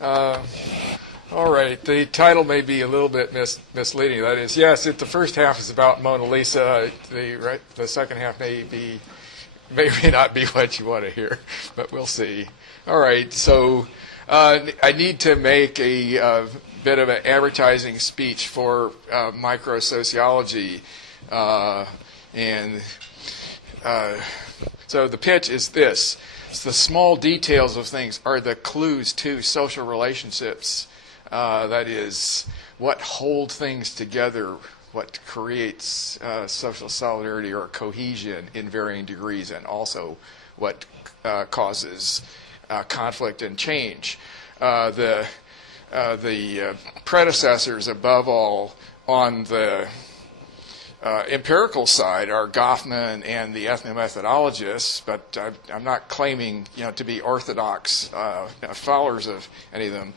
Uh, all right. The title may be a little bit misleading. That is, yes, the first half is about Mona Lisa. The second half may not be what you want to hear, but we'll see. All right. So I need to make a bit of an advertising speech for microsociology, and so the pitch is this. It's the small details of things are the clues to social relationships. That is, what hold things together, what creates social solidarity or cohesion in varying degrees, and also what causes conflict and change. The predecessors, above all, on the empirical side are Goffman and the ethnomethodologists, but I'm not claiming to be orthodox followers of any of them.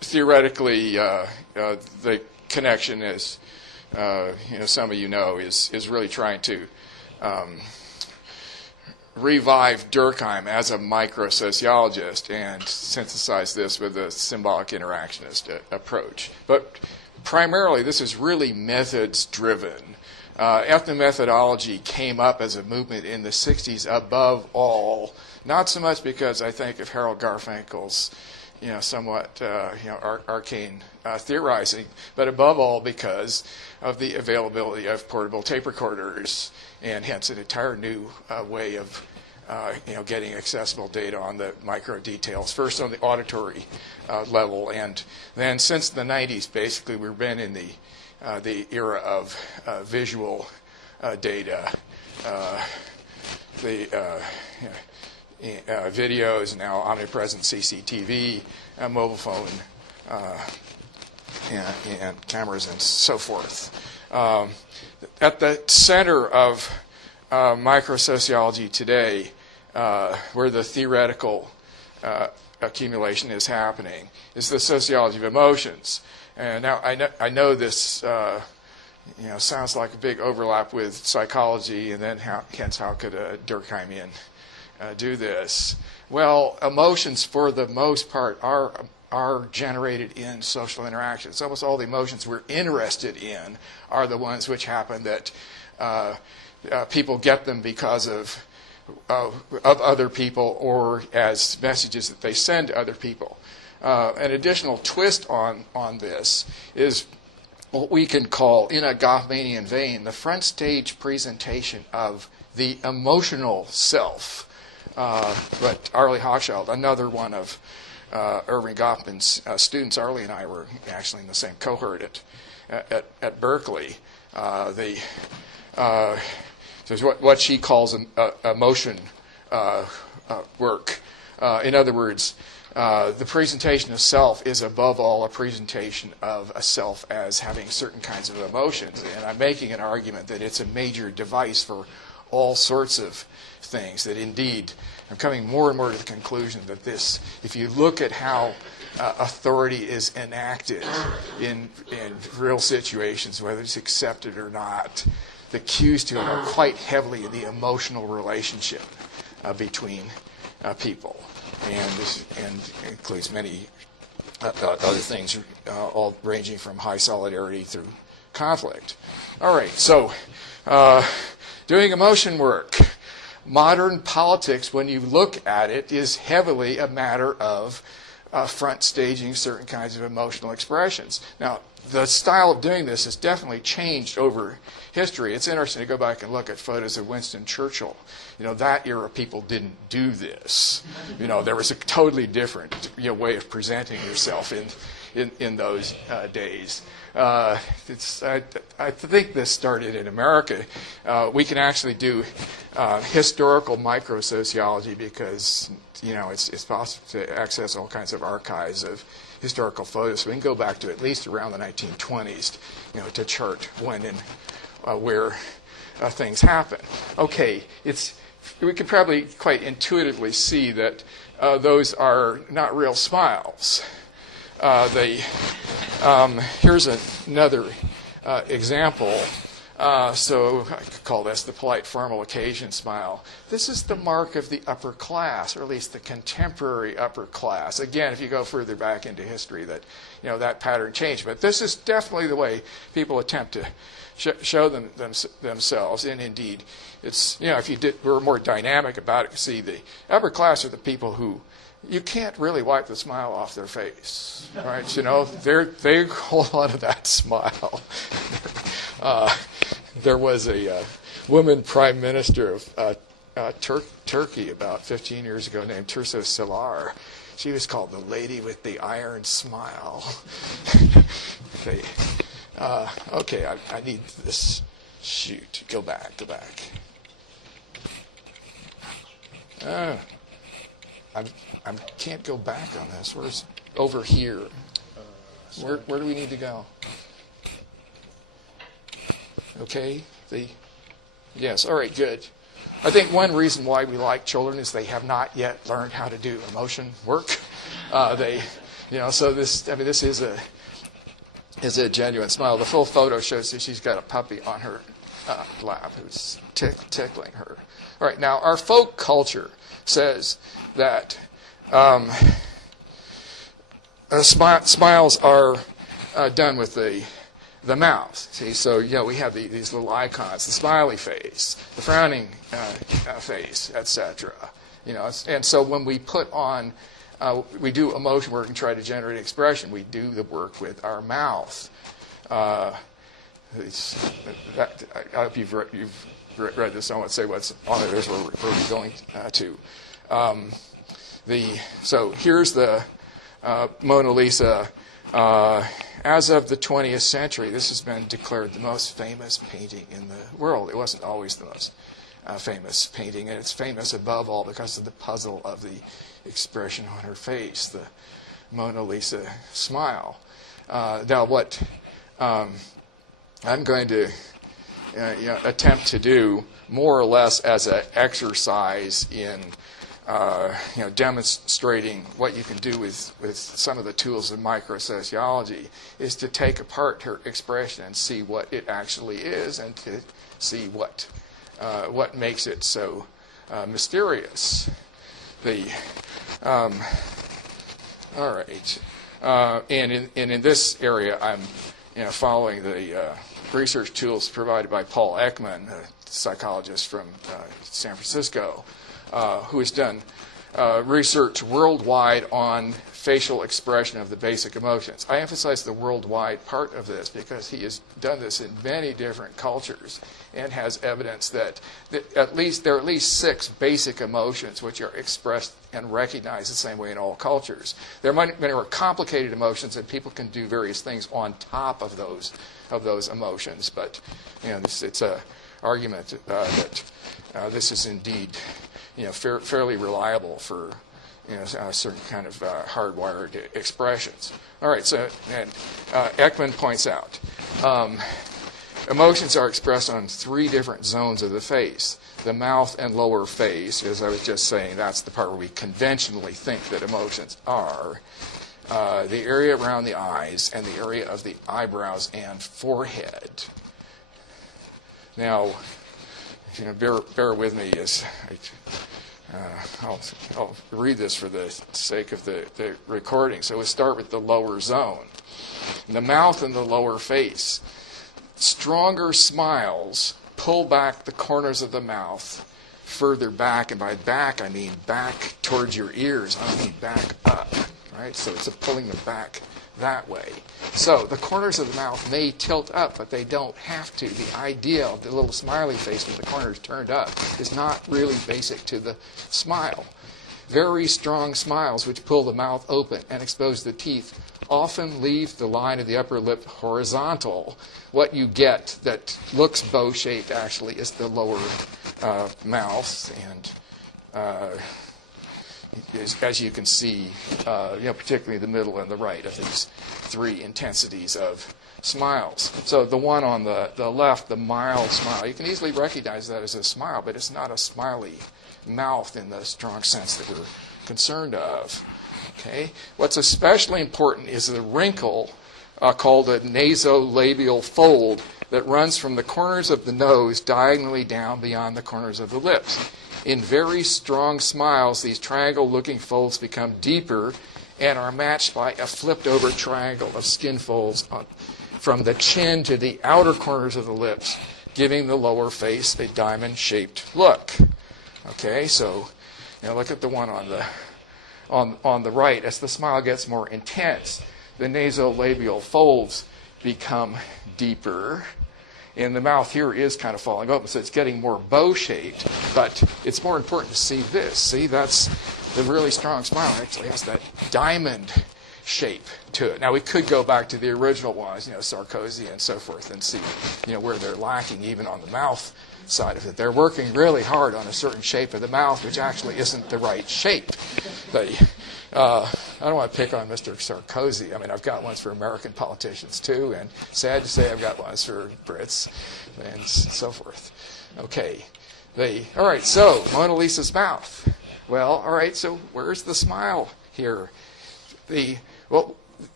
Theoretically, the connection is, some of you know, is really trying to revive Durkheim as a microsociologist and synthesize this with a symbolic interactionist approach. But primarily, this is really methods-driven. Ethnomethodology came up as a movement in the 60s above all, not so much because I think of Harold Garfinkel's somewhat arcane theorizing, but above all because of the availability of portable tape recorders, and hence an entire new way of getting accessible data on the micro details, first on the auditory level, and then since the 90s, basically, we've been in the era of visual data. Videos, now omnipresent CCTV, mobile phone, and cameras and so forth. At the center of microsociology today, where the theoretical accumulation is happening, is the sociology of emotions. And now I know this sounds like a big overlap with psychology, and then how could a Durkheimian do this? Well, emotions, for the most part, are generated in social interactions. Almost all the emotions we're interested in are the ones which happen that people get them because of other people or as messages that they send to other people. An additional twist on this is what we can call, in a Goffmanian vein, the front stage presentation of the emotional self. But Arlie Hochschild, another one of Irving Goffman's students, Arlie and I were actually in the same cohort at Berkeley. There's what she calls emotion work. In other words, the presentation of self is above all a presentation of a self as having certain kinds of emotions. And I'm making an argument that it's a major device for all sorts of things, that indeed I'm coming more and more to the conclusion that this, if you look at how authority is enacted in real situations, whether it's accepted or not, the cues to it are quite heavily in the emotional relationship between people. And this includes many other things, all ranging from high solidarity through conflict. All right, so doing emotion work. Modern politics, when you look at it, is heavily a matter of front staging certain kinds of emotional expressions. Now, the style of doing this has definitely changed over history. It's interesting to go back and look at photos of Winston Churchill. That era, people didn't do this. There was a totally different way of presenting yourself in those days. I think this started in America. We can actually do historical microsociology because it's possible to access all kinds of archives of historical photos. So we can go back to at least around the 1920s, to chart when and where things happen. Okay, we can probably quite intuitively see that those are not real smiles. Here's another example. So I could call this the polite formal occasion smile. This is the mark of the upper class, or at least the contemporary upper class. Again, if you go further back into history, that pattern changed. But this is definitely the way people attempt to show themselves. And indeed, it's, if you were more dynamic about it, see, the upper class are the people who you can't really wipe the smile off their face, right? They hold on to that smile. There was a woman prime minister of Turkey about 15 years ago named Turso Salar. She was called the lady with the iron smile. Okay, I need this. Shoot, go back. I can't go back on this. Where's over here? Where do we need to go? Okay. Yes. All right. Good. I think one reason why we like children is they have not yet learned how to do emotion work. So this is a genuine smile. The full photo shows that she's got a puppy on her lap who's tickling her. All right. Now, our folk culture says that smiles are done with the mouth. See, so we have these little icons: the smiley face, the frowning face, etc. And so when we put on, we do emotion work and try to generate expression. We do the work with our mouth. I hope you've read this. I won't say what's on it. Is where we're going to. So here's the Mona Lisa. As of the 20th century, this has been declared the most famous painting in the world. It wasn't always the most famous painting, and it's famous above all because of the puzzle of the expression on her face, the Mona Lisa smile. Now, what I'm going to attempt to do, more or less as an exercise in demonstrating what you can do with some of the tools of microsociology, is to take apart her expression and see what it actually is, and to see what makes it so mysterious. All right, and in this area, I'm following the research tools provided by Paul Ekman, a psychologist from San Francisco, who has done research worldwide on facial expression of the basic emotions. I emphasize the worldwide part of this because he has done this in many different cultures and has evidence that there are at least 6 basic emotions which are expressed and recognized the same way in all cultures. There are many more complicated emotions, and people can do various things on top of those emotions. But it's an argument that this is indeed fairly reliable for certain kind of hardwired expressions. All right, so Ekman points out emotions are expressed on 3 different zones of the face: the mouth and lower face. As I was just saying, that's the part where we conventionally think that emotions are. The area around the eyes and the area of the eyebrows and forehead. Now, bear with me as I'll read this for the sake of the recording. So we'll start with the lower zone. The mouth and the lower face. Stronger smiles pull back the corners of the mouth further back, and by back I mean back towards your ears. I mean back up, right? So it's pulling them back that way. So the corners of the mouth may tilt up, but they don't have to. The idea of the little smiley face with the corners turned up is not really basic to the smile. Very strong smiles which pull the mouth open and expose the teeth often leave the line of the upper lip horizontal. What you get that looks bow-shaped actually is the lower mouth, and as you can see, particularly the middle and the right of these 3 intensities of smiles. So the one on the left, the mild smile, you can easily recognize that as a smile, but it's not a smiley mouth in the strong sense that we're concerned of. Okay. What's especially important is the wrinkle called a nasolabial fold that runs from the corners of the nose diagonally down beyond the corners of the lips. In very strong smiles, these triangle-looking folds become deeper and are matched by a flipped-over triangle of skin folds from the chin to the outer corners of the lips, giving the lower face a diamond-shaped look. Okay, so look at the one on the right. As the smile gets more intense, the nasolabial folds become deeper. And the mouth here is kind of falling open, so it's getting more bow-shaped. But it's more important to see this. See, that's the really strong smile actually has that diamond shape to it. Now, we could go back to the original ones, Sarkozy and so forth, and see, where they're lacking even on the mouth side of it. They're working really hard on a certain shape of the mouth, which actually isn't the right shape. I don't want to pick on Mr. Sarkozy. I mean, I've got ones for American politicians, too, and sad to say I've got ones for Brits and so forth. Okay. All right, so Mona Lisa's mouth. Well, all right, so where's the smile here?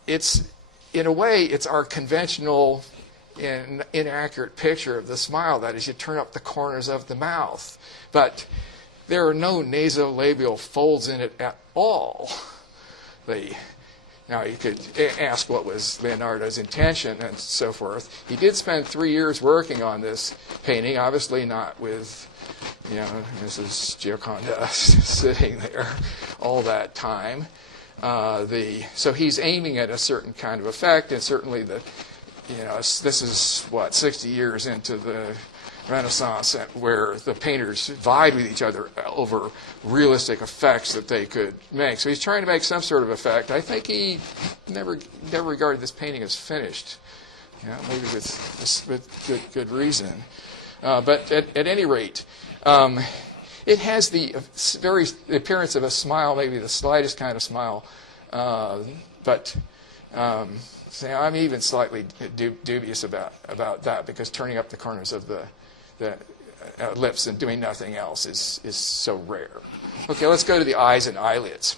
It's, in a way, it's our conventional inaccurate picture of the smile. That is, you turn up the corners of the mouth. But there are no nasolabial folds in it at all. Now, you could ask what was Leonardo's intention and so forth. He did spend 3 years working on this painting, obviously not with, Mrs. Gioconda sitting there all that time. So he's aiming at a certain kind of effect, and certainly this is, 60 years into the Renaissance, where the painters vied with each other over realistic effects that they could make. So he's trying to make some sort of effect. I think he never regarded this painting as finished, maybe with good reason. But at any rate, it has the appearance of a smile, maybe the slightest kind of smile, but I'm even slightly dubious about that, because turning up the corners of the lips and doing nothing else is so rare. Okay, let's go to the eyes and eyelids.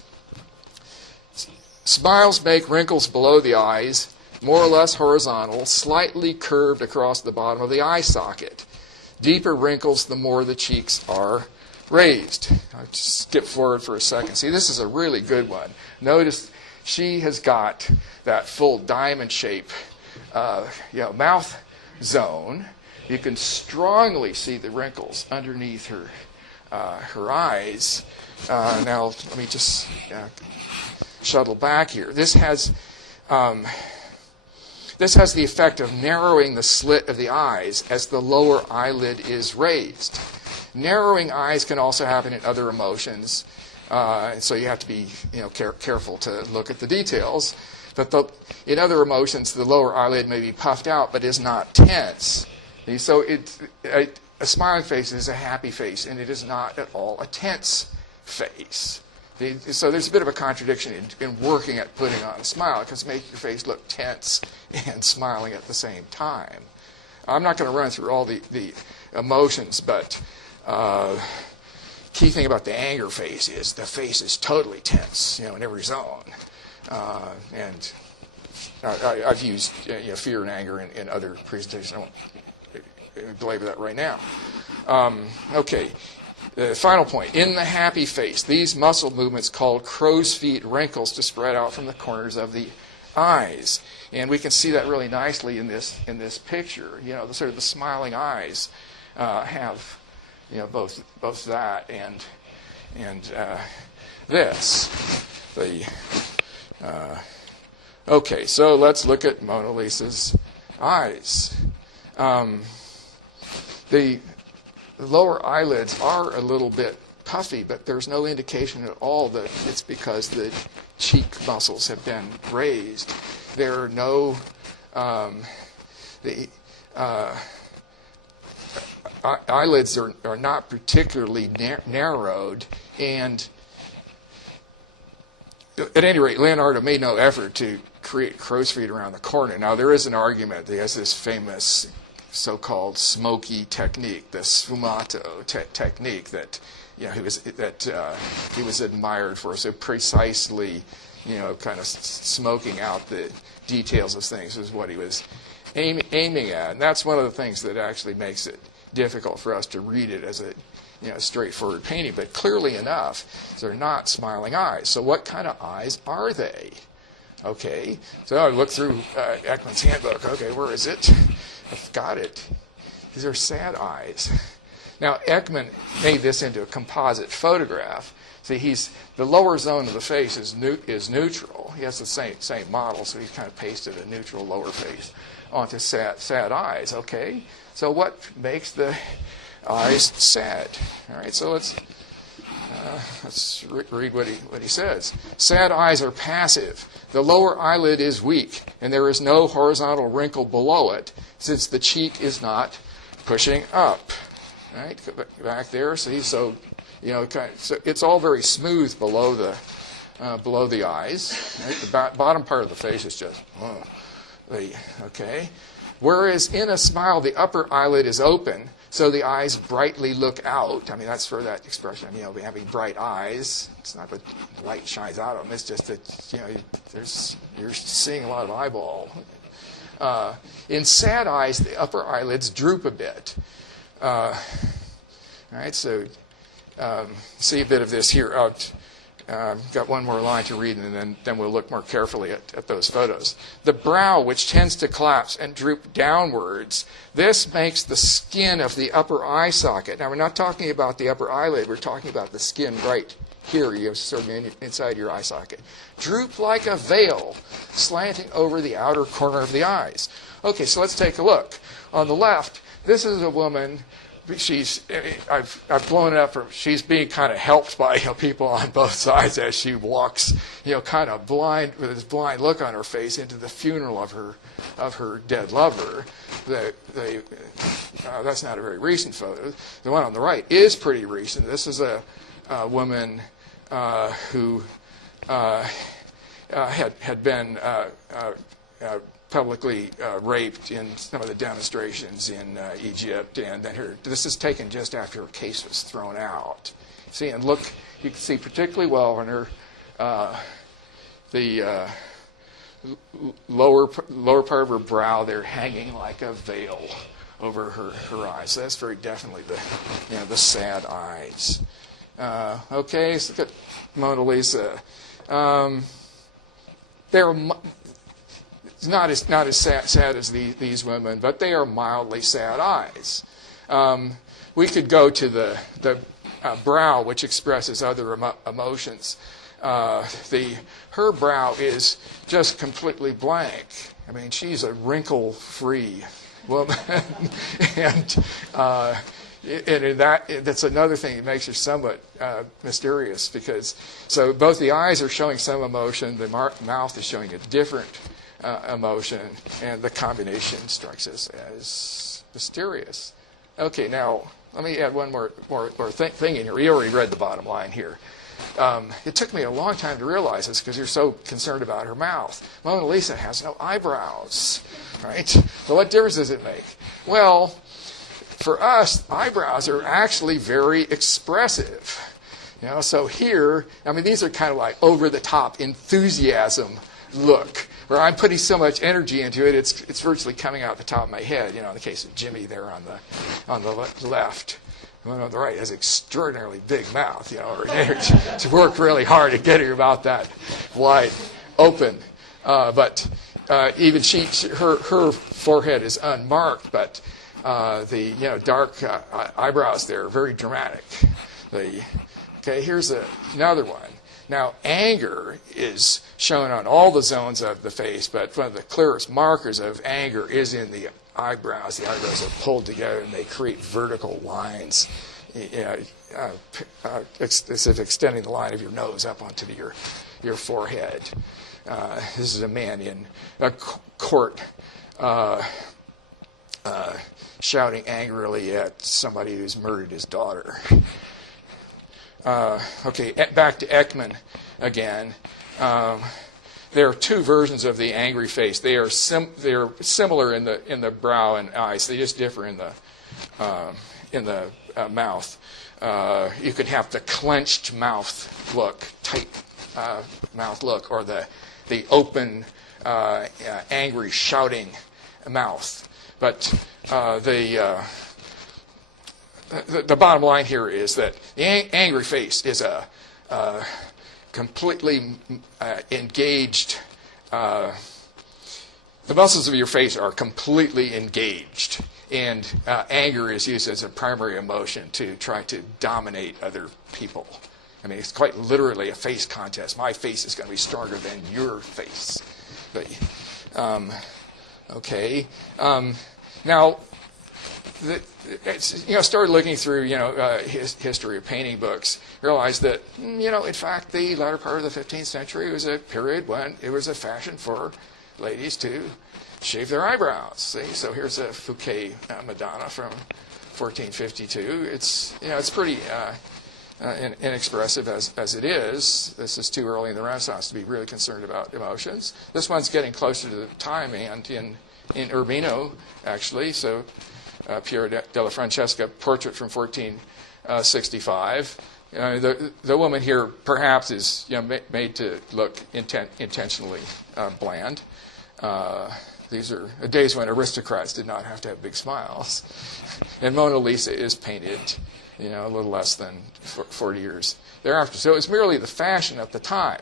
Smiles make wrinkles below the eyes, more or less horizontal, slightly curved across the bottom of the eye socket. Deeper wrinkles, the more the cheeks are raised. I'll just skip forward for a second. See, this is a really good one. Notice she has got that full diamond shape, mouth zone. You can strongly see the wrinkles underneath her eyes. Now, let me just shuttle back here. This has the effect of narrowing the slit of the eyes as the lower eyelid is raised. Narrowing eyes can also happen in other emotions, and so you have to be careful to look at the details. But in other emotions, the lower eyelid may be puffed out but is not tense. So a smiling face is a happy face, and it is not at all a tense face. So there's a bit of a contradiction in working at putting on a smile, because it makes your face look tense and smiling at the same time. I'm not going to run through all the emotions, but key thing about the anger face is the face is totally tense, in every zone. And I've used fear and anger in other presentations. I won't belabor that right now. Okay. The final point. In the happy face, these muscle movements called crow's feet wrinkles to spread out from the corners of the eyes. And we can see that really nicely in this picture. The sort of the smiling eyes have both that and this. Okay, so let's look at Mona Lisa's eyes. The lower eyelids are a little bit puffy, but there's no indication at all that it's because the cheek muscles have been raised. There are no eyelids are not particularly narrowed, and at any rate, Leonardo made no effort to create crow's feet around the corner. Now, there is an argument that he has this famous so-called smoky technique, the sfumato technique that he was admired for, so precisely, kind of smoking out the details of things is what he was aiming at. And that's one of the things that actually makes it difficult for us to read it as a straightforward painting. But clearly enough, they're not smiling eyes. So what kind of eyes are they? Okay, so I look through Ekman's handbook. Okay, where is it? I've got it. These are sad eyes. Now, Ekman made this into a composite photograph. See, the lower zone of the face is neutral. He has the same model, so he's kind of pasted a neutral lower face onto sad eyes. Okay, so what makes the eyes sad? All right, so let's read what he says. Sad eyes are passive. The lower eyelid is weak, and there is no horizontal wrinkle below it, since the cheek is not pushing up. Right, go back there. See, so so it's all very smooth below the eyes. Right? The bottom part of the face is just okay. Whereas in a smile, the upper eyelid is open, so the eyes brightly look out. I mean, that's for that expression. Having bright eyes. It's not that light shines out of them. It's just that you're seeing a lot of eyeball. In sad eyes, the upper eyelids droop a bit. All right, so see a bit of this here. Got one more line to read, and then we'll look more carefully at those photos. The brow, which tends to collapse and droop downwards, this makes the skin of the upper eye socket. Now, we're not talking about the upper eyelid. We're talking about the skin right here, sort of inside your eye socket. Droop like a veil, slanting over the outer corner of the eyes. Okay, so let's take a look. On the left, this is a woman. I've blown it up. She's being kind of helped by people on both sides as she walks, kind of blind with this blind look on her face into the funeral of her dead lover. That's not a very recent photo. The one on the right is pretty recent. This is a woman who had been publicly raped in some of the demonstrations in Egypt, and then this is taken just after her case was thrown out. See, and look, you can see particularly well on her the lower part of her brow there hanging like a veil over her eyes. So that's very definitely the sad eyes. Okay, so look at Mona Lisa. They're not as sad as these women, but they are mildly sad eyes. We could go to the brow, which expresses other emotions. Her brow is just completely blank. I mean, she's a wrinkle-free woman, and that's another thing that makes her somewhat mysterious, because so both the eyes are showing some emotion, the mouth is showing a different emotion, and the combination strikes us as mysterious. Okay, now let me add one more thing in here. You already read the bottom line here. It took me a long time to realize this because you're so concerned about her mouth. Mona Lisa has no eyebrows, right? So what difference does it make? Well, for us, eyebrows are actually very expressive. So here, I mean, these are kind of like over-the-top enthusiasm look, where I'm putting so much energy into it, it's virtually coming out the top of my head. In the case of Jimmy there on the left. The one on the right has an extraordinarily big mouth, to work really hard at getting her mouth that wide open. But even her forehead is unmarked, but the dark eyebrows there are very dramatic. Here's another one. Now, anger is shown on all the zones of the face, but one of the clearest markers of anger is in the eyebrows. The eyebrows are pulled together and they create vertical lines, as if extending the line of your nose up onto your forehead. This is a man in a court shouting angrily at somebody who's murdered his daughter. Back to Ekman again. There are two versions of the angry face. They are similar in the brow and eyes. They just differ in the mouth. You could have the clenched mouth look, tight mouth look, or the open, angry, shouting mouth. But the bottom line here is that the angry face is a completely engaged. The muscles of your face are completely engaged, and anger is used as a primary emotion to try to dominate other people. I mean, it's quite literally a face contest. My face is going to be stronger than your face. But, okay. Now, started looking through, history of painting books, realized that, in fact, the latter part of the 15th century was a period when it was a fashion for ladies to shave their eyebrows. See, so here's a Fouquet Madonna from 1452. It's pretty inexpressive as it is. This is too early in the Renaissance to be really concerned about emotions. This one's getting closer to the time, and in Urbino, actually. So Piero della Francesca portrait from 1465. The woman here perhaps is made to look intentionally bland. These are days when aristocrats did not have to have big smiles. And Mona Lisa is painted, a little less than 40 years thereafter. So it was merely the fashion at the time.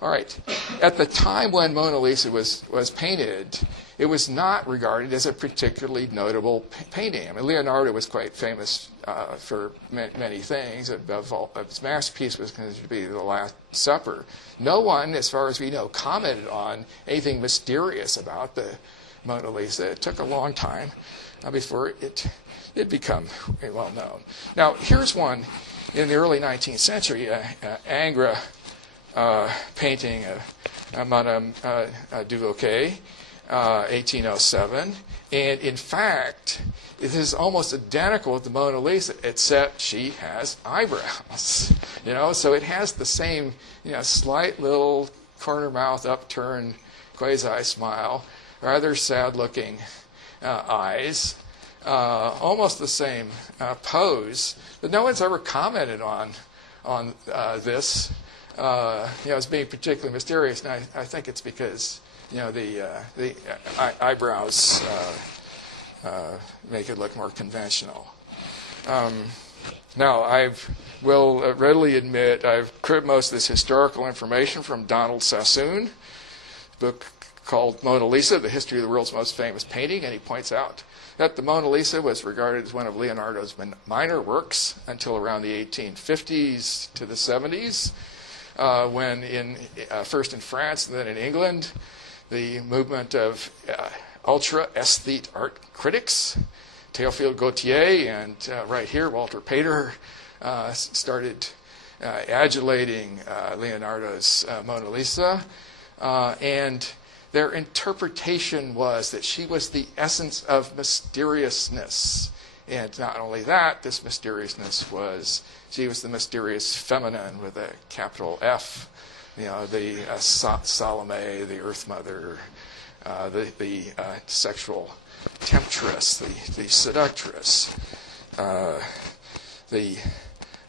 All right. At the time when Mona Lisa was painted, it was not regarded as a particularly notable painting. I mean, Leonardo was quite famous for many things. Above all, his masterpiece was considered to be The Last Supper. No one, as far as we know, commented on anything mysterious about the Mona Lisa. It took a long time before it become well known. Now, here's one in the early 19th century, Ingres painting of Madame Duvoquet, 1807. And in fact, it is almost identical with the Mona Lisa, except she has eyebrows. So it has the same, slight little corner mouth, upturned quasi-smile, rather sad-looking eyes, almost the same pose. But no one's ever commented on this as being particularly mysterious. And I think it's because the eyebrows make it look more conventional. Now, I will readily admit I've cribbed most of this historical information from Donald Sassoon, a book called Mona Lisa, The History of the World's Most Famous Painting, and he points out that the Mona Lisa was regarded as one of Leonardo's minor works until around the 1850s to the 70s, when first in France and then in England, the movement of ultra-aesthete art critics, Théophile Gautier and right here, Walter Pater, started adulating Leonardo's Mona Lisa, and their interpretation was that she was the essence of mysteriousness. And not only that, this mysteriousness she was the mysterious feminine with a capital F, the Salome, the Earth Mother, the sexual temptress, the seductress. So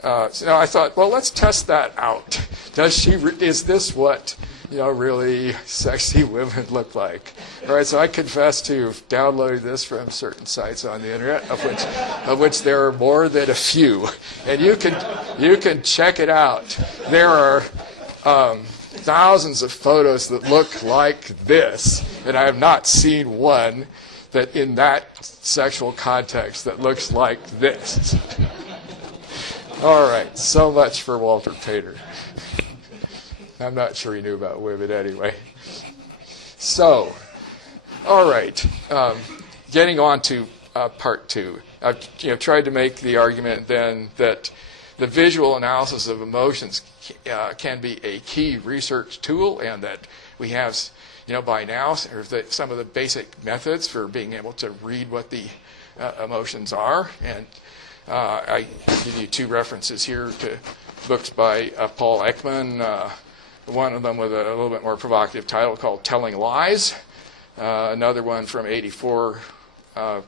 I thought, well, let's test that out. Is this what really sexy women look like? All right, so I confess to downloading this from certain sites on the internet, of which there are more than a few, and you can check it out. There are thousands of photos that look like this, and I have not seen one that in that sexual context that looks like this. All right, so much for Walter Pater. I'm not sure he knew about women anyway. So, all right, getting on to part two. I've tried to make the argument then that the visual analysis of emotions can be a key research tool, and that we have, by now, some of the basic methods for being able to read what the emotions are. And I give you two references here to books by Paul Ekman. One of them with a little bit more provocative title called Telling Lies. Another one from '84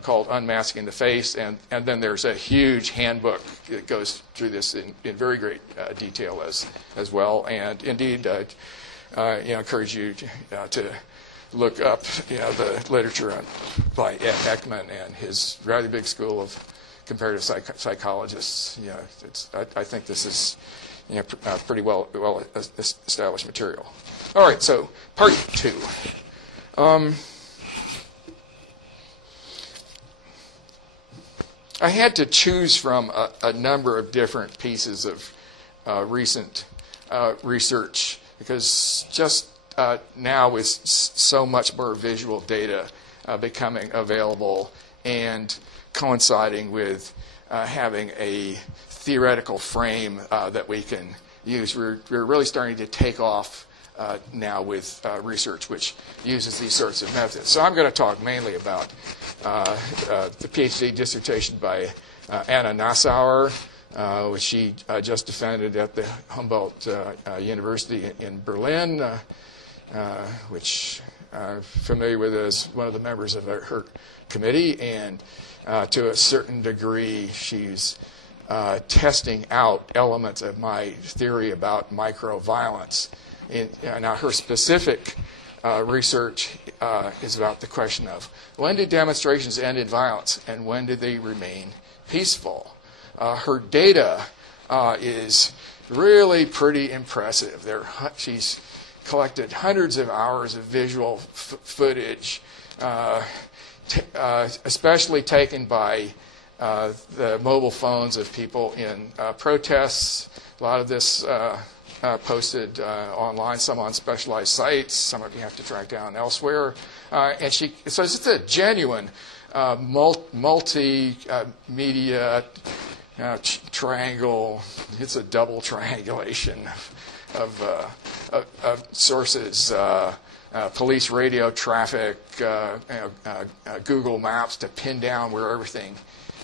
called Unmasking the Face. And then there's a huge handbook that goes through this in very great detail as well. And indeed, I encourage you to look up, the literature by Ekman and his rather big school of comparative psychologists. I think this is pretty well established material. All right, so part 2. I had to choose from a number of different pieces of recent research because just now with so much more visual data becoming available and coinciding with having a theoretical frame that we can use, we're really starting to take off now with research which uses these sorts of methods. So I'm going to talk mainly about the PhD dissertation by Anna Nassauer, which she just defended at the Humboldt University in Berlin, which I'm familiar with as one of the members of her committee, and to a certain degree she's testing out elements of my theory about microviolence. Now her specific research is about the question of when did demonstrations end in violence and when did they remain peaceful? Her data is really pretty impressive. She's collected hundreds of hours of visual footage, especially taken by the mobile phones of people in protests. A lot of this posted online, some on specialized sites, some of you have to track down elsewhere. So it's a genuine multimedia triangle. It's a double triangulation of sources, police radio traffic, Google Maps to pin down where everything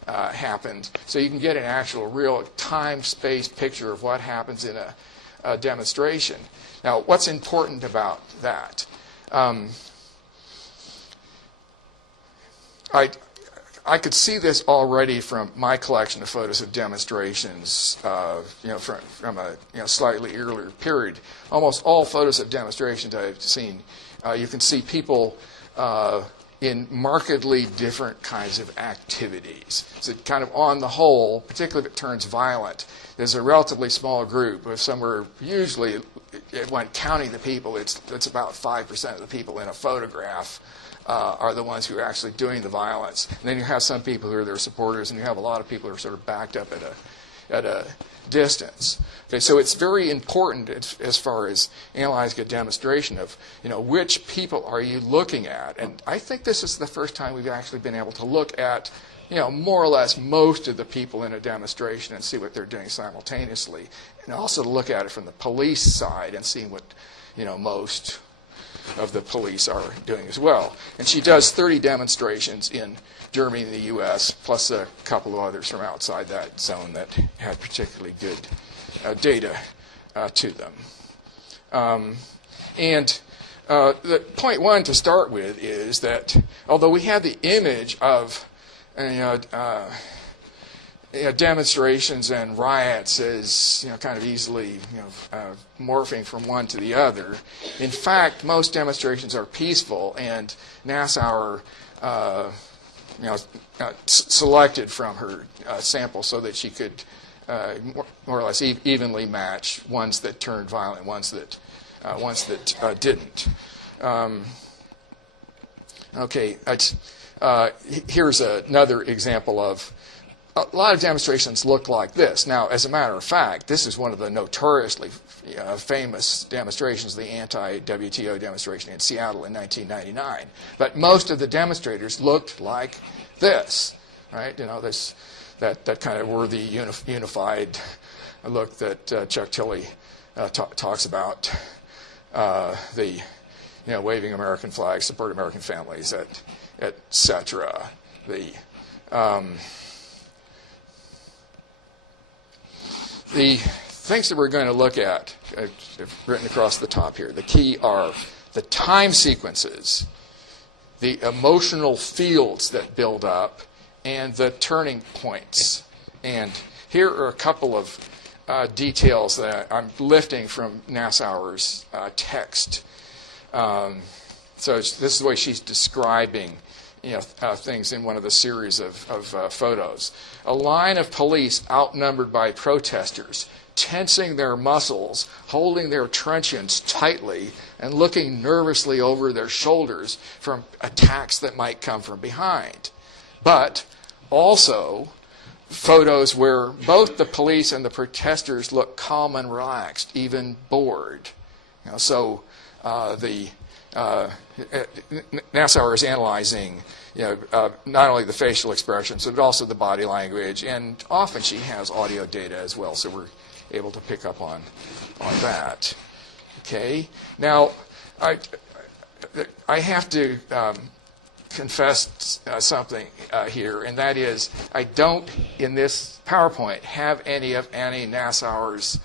happened. So you can get an actual real time-space picture of what happens in a demonstration. Now, what's important about that? I could see this already from my collection of photos of demonstrations, from a slightly earlier period. Almost all photos of demonstrations I've seen, you can see people in markedly different kinds of activities. So kind of on the whole, particularly if it turns violent, there's a relatively small group of somewhere, usually when counting the people, it's about 5% of the people in a photograph are the ones who are actually doing the violence. And then you have some people who are their supporters, and you have a lot of people who are sort of backed up at a distance. Okay, so it's very important as far as analyzing a demonstration of, which people are you looking at? And I think this is the first time we've actually been able to look at, more or less most of the people in a demonstration and see what they're doing simultaneously, and also to look at it from the police side and see what, most of the police are doing as well. And she does 30 demonstrations in Germany and the U.S., plus a couple of others from outside that zone that had particularly good data to them. The point one to start with is that although we have the image of demonstrations and riots as kind of easily morphing from one to the other, in fact most demonstrations are peaceful, and Nassauer selected from her sample so that she could more or less evenly match ones that turned violent and ones that didn't. Here's another example of a lot of demonstrations look like this. Now, as a matter of fact, this is one of the notoriously famous demonstrations, the anti-WTO demonstration in Seattle in 1999. But most of the demonstrators looked like this, right? That kind of worthy, unified look that Chuck Tilley talks about. The waving American flags, support American families, et cetera. The things that we're going to look at, written across the top here, the key are the time sequences, the emotional fields that build up, and the turning points. And here are a couple of details that I'm lifting from Nassauer's text. So this is the way she's describing things in one of the series of photos. A line of police outnumbered by protesters, tensing their muscles, holding their truncheons tightly, and looking nervously over their shoulders from attacks that might come from behind. But also photos where both the police and the protesters look calm and relaxed, even bored. So the Nassauer is analyzing not only the facial expressions, but also the body language, and often she has audio data as well, so we're able to pick up on that. Okay, now I have to confess something here, and that is I don't, in this PowerPoint, have any of Annie Nassauer's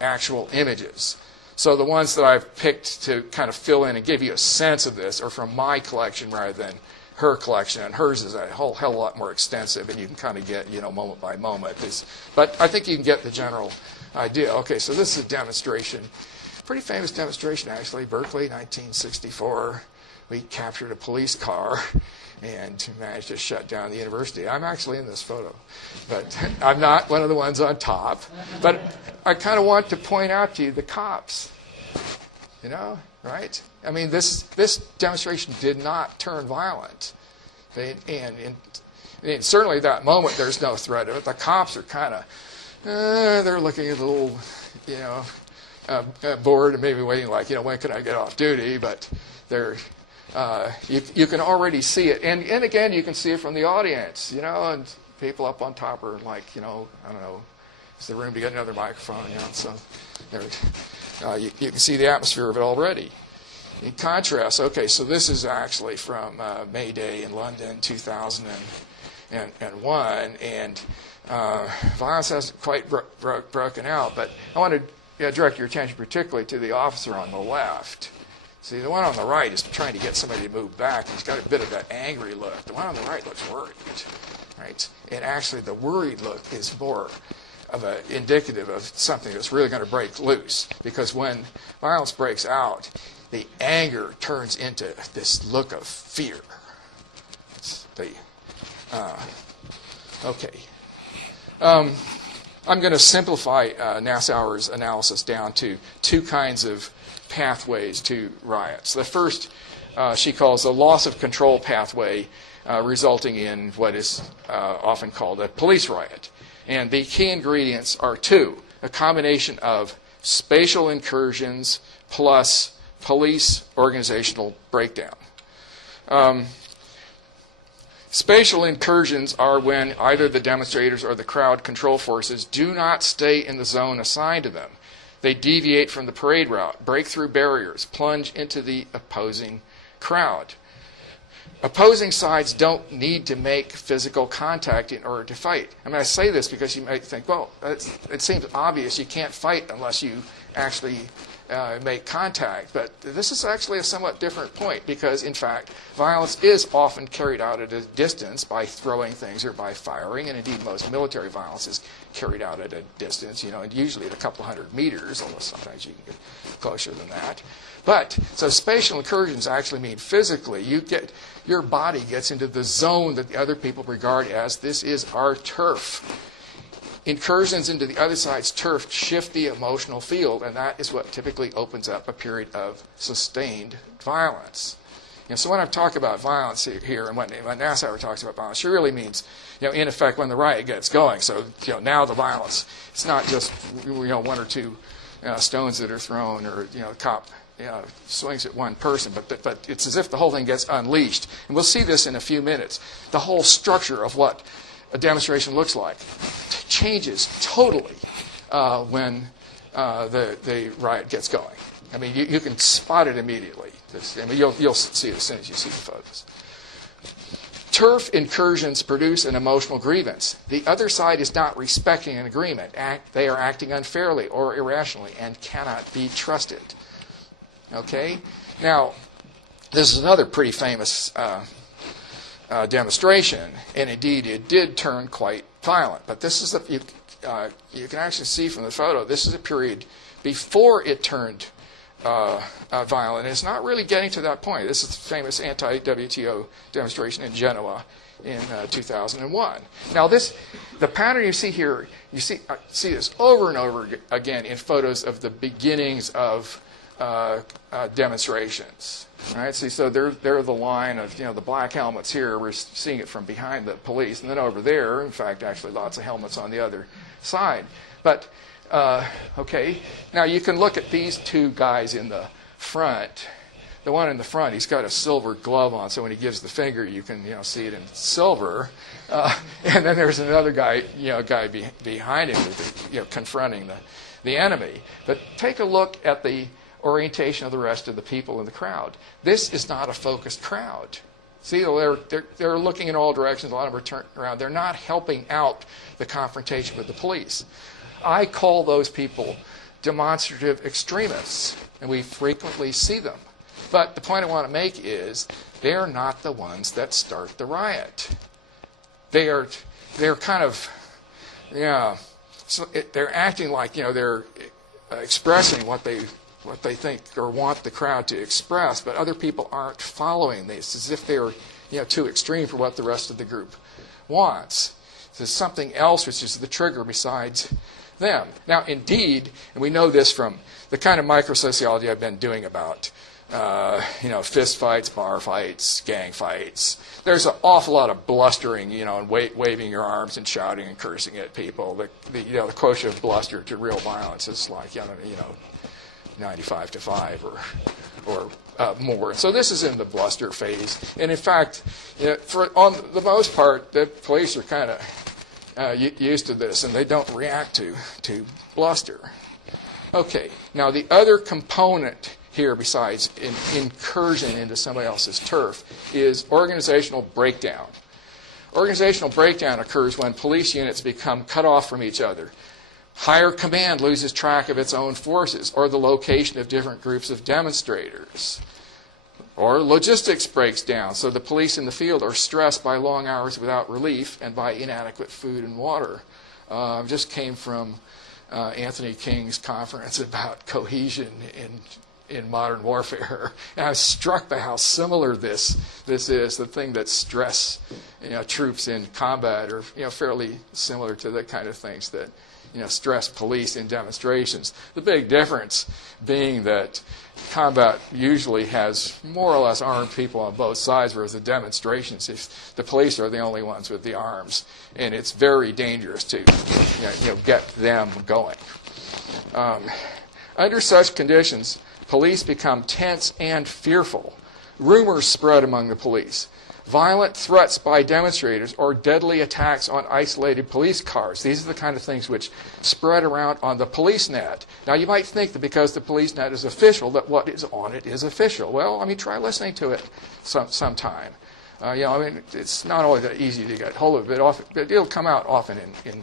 actual images. So the ones that I've picked to kind of fill in and give you a sense of this are from my collection rather than her collection, and hers is a whole hell of a lot more extensive, and you can kind of get, moment by moment. But I think you can get the general idea. Okay, so this is a demonstration, pretty famous demonstration actually, Berkeley, 1964. We captured a police car and managed to shut down the university. I'm actually in this photo, but I'm not one of the ones on top. But I kind of want to point out to you the cops, right? I mean, this demonstration did not turn violent. And certainly at that moment, there's no threat of it. The cops are kind of, they're looking a little, bored and maybe waiting like, when can I get off duty? But they're, you can already see it. And again, you can see it from the audience, and people up on top are like, I don't know, is there room to get another microphone? So you can see the atmosphere of it already. In contrast, okay, so this is actually from May Day in London, 2001, and violence hasn't quite broken out, but I want to direct your attention particularly to the officer on the left. See, the one on the right is trying to get somebody to move back. He's got a bit of that angry look. The one on the right looks worried, right? And actually, the worried look is more of indicative of something that's really going to break loose. Because when violence breaks out, the anger turns into this look of fear. Okay. I'm going to simplify Nassauer's analysis down to two kinds of pathways to riots. The first she calls the loss of control pathway, resulting in what is often called a police riot. And the key ingredients are two: a combination of spatial incursions plus police organizational breakdown. Spatial incursions are when either the demonstrators or the crowd control forces do not stay in the zone assigned to them. They deviate from the parade route, break through barriers, plunge into the opposing crowd. Opposing sides don't need to make physical contact in order to fight. I mean, I say this because you might think, well, it seems obvious you can't fight unless you actually make contact. But this is actually a somewhat different point because, in fact, violence is often carried out at a distance by throwing things or by firing, and indeed most military violence is carried out at a distance, and usually at a couple hundred meters, although sometimes you can get closer than that. But, so spatial incursions actually mean physically, your body gets into the zone that the other people regard as, this is our turf. Incursions into the other side's turf shift the emotional field, and that is what typically opens up a period of sustained violence. So when I'm talking about violence here, and when Nassauer talks about violence, she really means, in effect, when the riot gets going. So, now the violence, it's not just, one or two stones that are thrown, or, the cop swings at one person, but it's as if the whole thing gets unleashed. And we'll see this in a few minutes. The whole structure of what a demonstration looks like changes totally when the riot gets going. I mean, you can spot it immediately. You'll see it as soon as you see the photos. Turf incursions produce an emotional grievance. The other side is not respecting an agreement. They are acting unfairly or irrationally and cannot be trusted. Okay? Now, this is another pretty famous demonstration, and indeed it did turn quite violent. But this is you can actually see from the photo, this is a period before it turned violent. And it's not really getting to that point. This is the famous anti-WTO demonstration in Genoa in 2001. Now, the pattern you see here, you see this over and over again in photos of the beginnings of demonstrations. Right? See, so they're the line of the black helmets here. We're seeing it from behind the police, and then over there, in fact, actually lots of helmets on the other side. But okay, now you can look at these two guys in the front. The one in the front, he's got a silver glove on, so when he gives the finger, you can see it in silver. And then there's another guy, behind him, confronting the enemy. But take a look at the orientation of the rest of the people in the crowd. This is not a focused crowd. See, they're looking in all directions. A lot of them are turned around. They're not helping out the confrontation with the police. I call those people demonstrative extremists, and we frequently see them. But the point I want to make is they're not the ones that start the riot. They're kind of, so they're acting like, they're expressing what they think or want the crowd to express, but other people aren't following this, as if they're too extreme for what the rest of the group wants. There's something else which is the trigger besides them. Now, indeed, and we know this from the kind of microsociology I've been doing about fist fights, bar fights, gang fights. There's an awful lot of blustering, and waving your arms and shouting and cursing at people. The quotient of bluster to real violence is like 95 to 5 or more. So this is in the bluster phase. And in fact, on the most part, the police are kind of used to this, and they don't react to bluster. Okay, now the other component here, besides incursion into somebody else's turf, is organizational breakdown. Organizational breakdown occurs when police units become cut off from each other. Higher command loses track of its own forces, or the location of different groups of demonstrators. Or logistics breaks down, so the police in the field are stressed by long hours without relief and by inadequate food and water. Just came from Anthony King's conference about cohesion in modern warfare. And I was struck by how similar this is. The thing that stress troops in combat are fairly similar to the kind of things that stress police in demonstrations. The big difference being that combat usually has more or less armed people on both sides, whereas the demonstrations, if the police are the only ones with the arms, and it's very dangerous to get them going. Under such conditions, police become tense and fearful. Rumors spread among the police. Violent threats by demonstrators or deadly attacks on isolated police cars. These are the kind of things which spread around on the police net. Now, you might think that because the police net is official, that what is on it is official. Well, try listening to it sometime. It's not always that easy to get hold of it, but it'll come out often in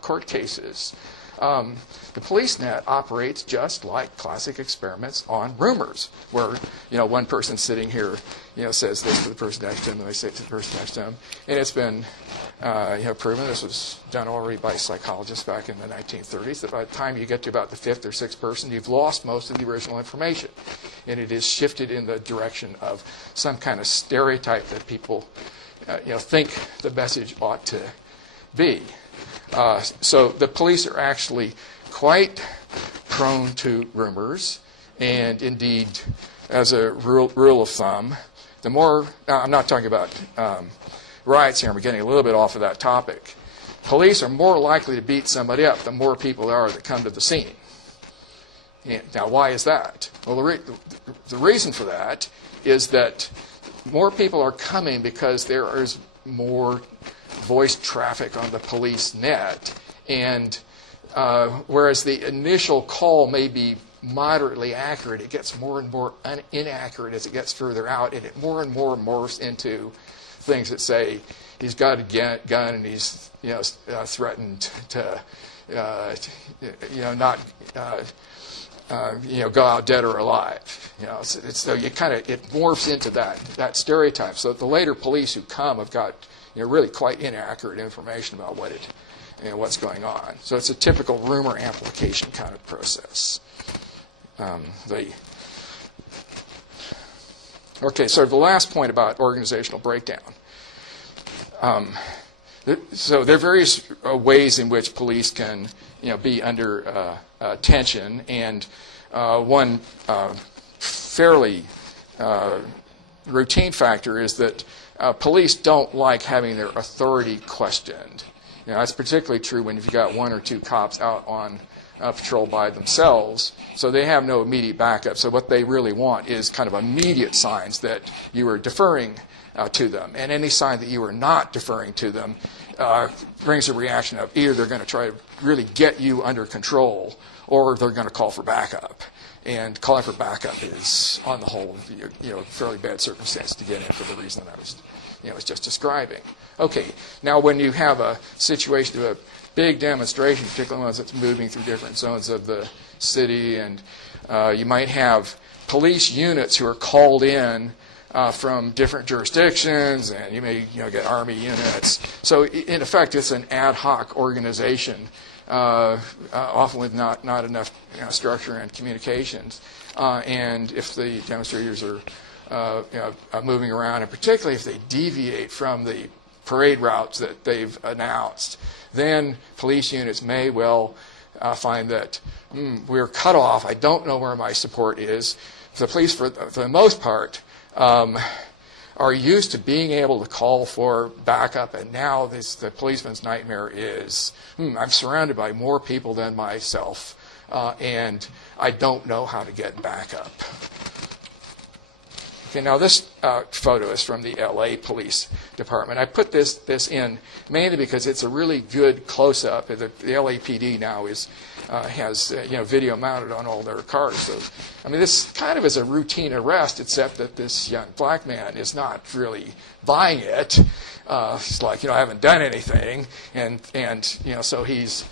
court cases. The police net operates just like classic experiments on rumors, where one person sitting here says this to the person next to him, and they say it to the person next to him, and it's been proven. This was done already by psychologists back in the 1930s. That by the time you get to about the fifth or sixth person, you've lost most of the original information, and it is shifted in the direction of some kind of stereotype that people think the message ought to be. So the police are actually quite prone to rumors, and indeed, as a rule of thumb, the more, I'm not talking about riots here, I'm getting a little bit off of that topic. Police are more likely to beat somebody up the more people there are that come to the scene. Now, why is that? Well, the reason for that is that more people are coming because there is more voice traffic on the police net, and whereas the initial call may be moderately accurate, it gets more and more inaccurate as it gets further out, and it more and more morphs into things that say he's got a gun and he's threatened to not go out dead or alive. So it morphs into that stereotype. So the later police who come have got really quite inaccurate information about what's going on. So it's a typical rumor amplification kind of process. Okay, so the last point about organizational breakdown. So there are various ways in which police can, be under tension, and one fairly routine factor is that police don't like having their authority questioned. That's particularly true when you've got one or two cops out on patrol by themselves, so they have no immediate backup. So what they really want is kind of immediate signs that you are deferring to them, and any sign that you are not deferring to them brings a reaction of either they're going to try to really get you under control, or they're going to call for backup. And calling for backup is, on the whole, a fairly bad circumstance to get in for the reason that I was just describing. Okay, now when you have a situation of a big demonstration, particularly ones that's moving through different zones of the city, and you might have police units who are called in from different jurisdictions, and you may get Army units. So in effect, it's an ad hoc organization, often with not enough structure and communications. And if the demonstrators are moving around, and particularly if they deviate from the parade routes that they've announced, then police units may well find that we're cut off. I don't know where my support is. The police, for the most part, are used to being able to call for backup, and now the policeman's nightmare is, I'm surrounded by more people than myself, and I don't know how to get backup. Okay, now this photo is from the LA Police Department. I put this in mainly because it's a really good close-up. The LAPD now has video mounted on all their cars. So, this kind of is a routine arrest, except that this young black man is not really buying it. He's like, I haven't done anything, and so he's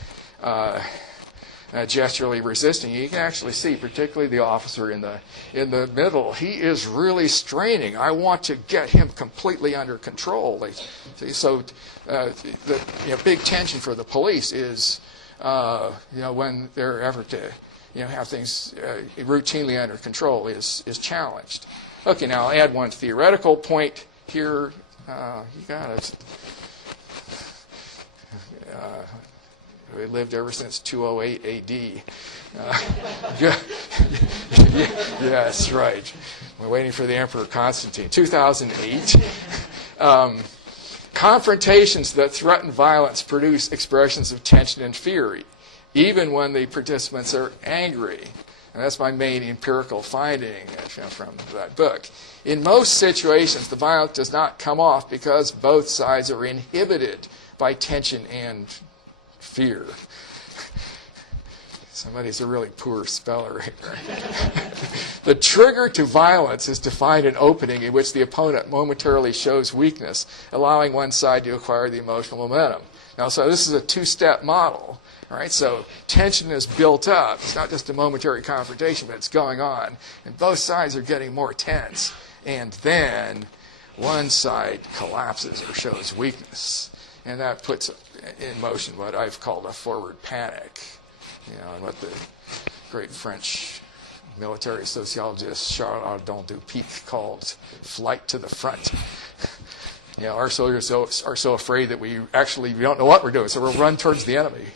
gesturally resisting. You can actually see, particularly the officer in the middle, he is really straining. I want to get him completely under control. So the big tension for the police is when their effort to have things routinely under control is challenged. Okay, now I'll add one theoretical point here. You got it. We lived ever since 208 A.D. Yes, right. We're waiting for the Emperor Constantine. 2008. Confrontations that threaten violence produce expressions of tension and fear, even when the participants are angry. And that's my main empirical finding from that book. In most situations, the violence does not come off because both sides are inhibited by tension and fear. Somebody's a really poor speller here. The trigger to violence is to find an opening in which the opponent momentarily shows weakness, allowing one side to acquire the emotional momentum. Now, so this is a two-step model. All right, so tension is built up. It's not just a momentary confrontation, but it's going on. And both sides are getting more tense. And then one side collapses or shows weakness. And that puts in motion what I've called a forward panic. And what the great French military sociologist Charles Dupic called flight to the front. Our soldiers are so afraid that we don't know what we're doing, so we'll run towards the enemy,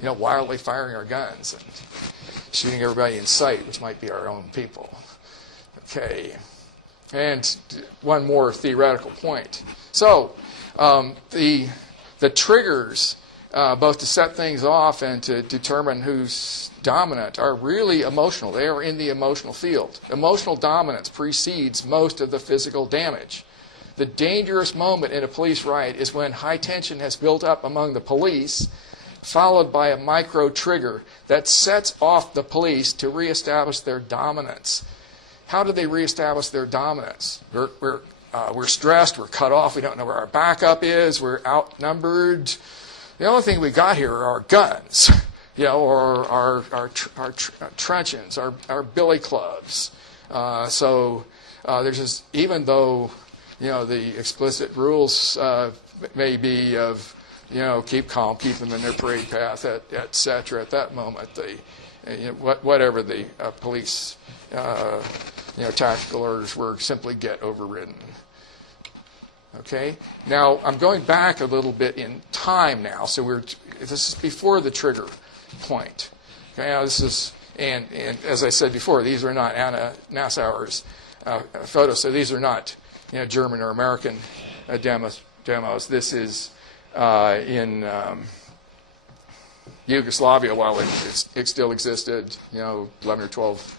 wildly firing our guns and shooting everybody in sight, which might be our own people. Okay, and one more theoretical point. So the triggers, both to set things off and to determine who's dominant, are really emotional. They are in the emotional field. Emotional dominance precedes most of the physical damage. The dangerous moment in a police riot is when high tension has built up among the police, followed by a micro trigger that sets off the police to reestablish their dominance. How do they reestablish their dominance? We're stressed, we're cut off, we don't know where our backup is, we're outnumbered. The only thing we got here are our guns, or our truncheons, our billy clubs. So there's just, even though the explicit rules may be of keep calm, keep them in their parade path, et cetera. At that moment, whatever the police tactical orders were simply get overridden. Okay? Now, I'm going back a little bit in time now. So this is before the trigger point. Okay? Now, this is, and as I said before, these are not Anna Nassauer's photos. So these are not, German or American demos. This is in Yugoslavia while it still existed, 11 or 12